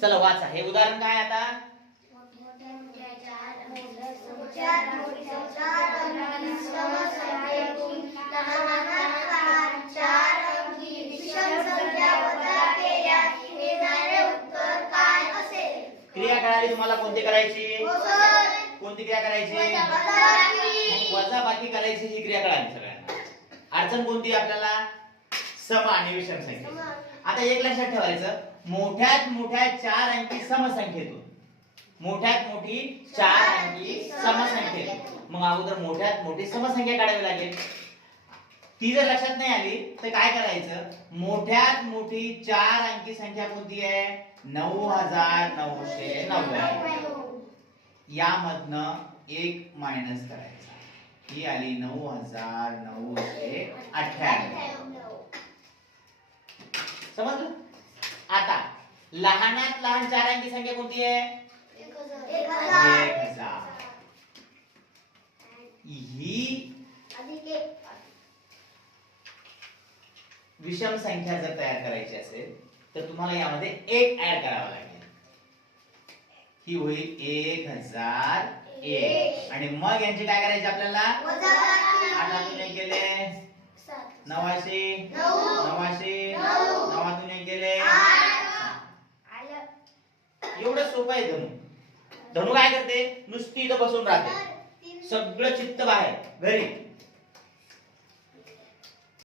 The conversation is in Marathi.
चला वाचा हे उदाहरण काय आता क्रिया कळाली तुम्हाला कोणती करायची कोणती क्रिया करायची वजाबाकी करायची ही क्रिया कळाली सगळ्यांना अडचण कोणती आपल्याला सम आणि विषम संख्या आता एक लक्षात ठेवायचं मोठ्यात मोठ्या 4 अंकी समसंख्येतून मोठ्यात मोठी 4 अंकी समसंख्येतून मग अगोदर मोठ्यात मोठी समसंख्या काढावी लागेल ती जर लक्षात नाही आली तर काय करायचं मोठ्यात मोठी 4 अंकी संख्या कोणती आहे 9990 यामधनं 1 मायनस करायचा ही आली 9998 समजलं आता लहानात लहान 4 अंकी संख्या कोणती आहे 1000 ही विषम संख्या जर तयार करायची असेल तर तुम्हाला यामध्ये 1 ऍड करावा लागेल ही होईल 1001 आणि मग यांची काय करायची आपल्याला आठातून एक गेले 900 900 एक गेले एवढं सोपं आहे धनु धनु काय करते नुसती इथं बसून राहते सगळं चित्त बाहेर घरी